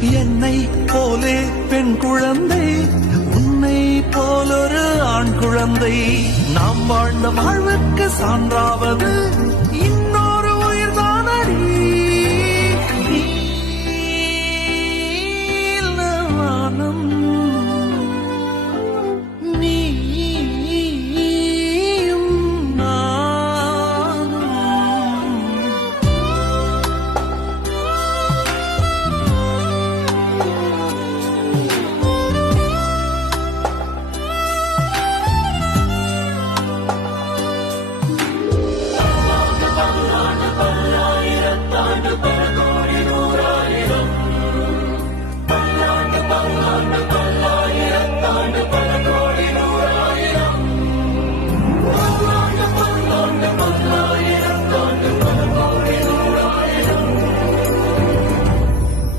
என்னை போலே பெண் குழந்தை, உன்னை போலொரு ஆண் குழந்தை, நாம் வாழ்ந்த வாழ்வுக்கு சான்றாவது இன்னொரு உயிர்தானடி. நீலவானம்